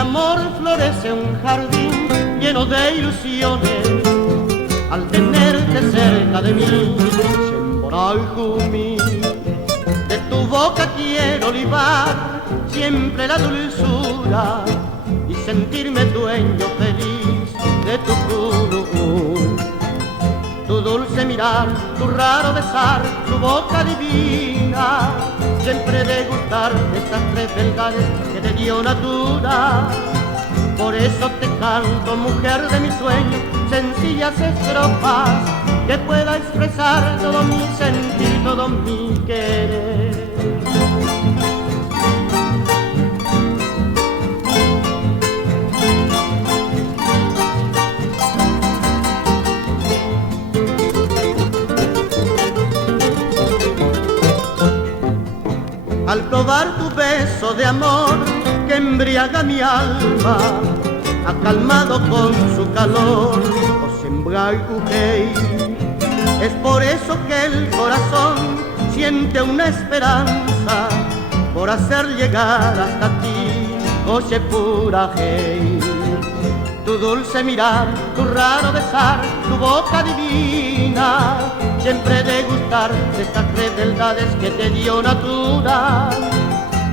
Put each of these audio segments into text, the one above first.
amor florece un jardín lleno de ilusiones al tenerte cerca de mí. Chemboraijumi, de tu boca quiero olivar siempre la dulzura y sentirme dueño feliz de tu curú. Tu dulce mirar, tu raro besar, tu boca divina, siempre degustar de estas tres verdades que te dio natura. Por eso te canto, mujer de mis sueños, sencillas estrofas que pueda expresar todo mi sentir, todo mi querer. Al probar tu beso de amor que embriaga mi alma, acalmado con su calor, es por eso que el corazón siente una esperanza por hacer llegar hasta ti, Oye pura hey. Tu dulce mirar, tu raro besar, tu boca divina, siempre degustar de estas tres verdades que te dio natura.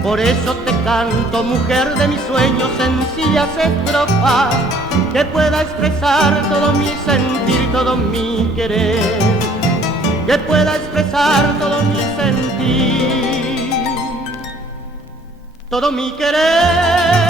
Por eso te canto, mujer de mis sueños, sencillas estrofas que pueda expresar todo mi sentir, todo mi querer, que pueda expresar todo mi sentir, todo mi querer.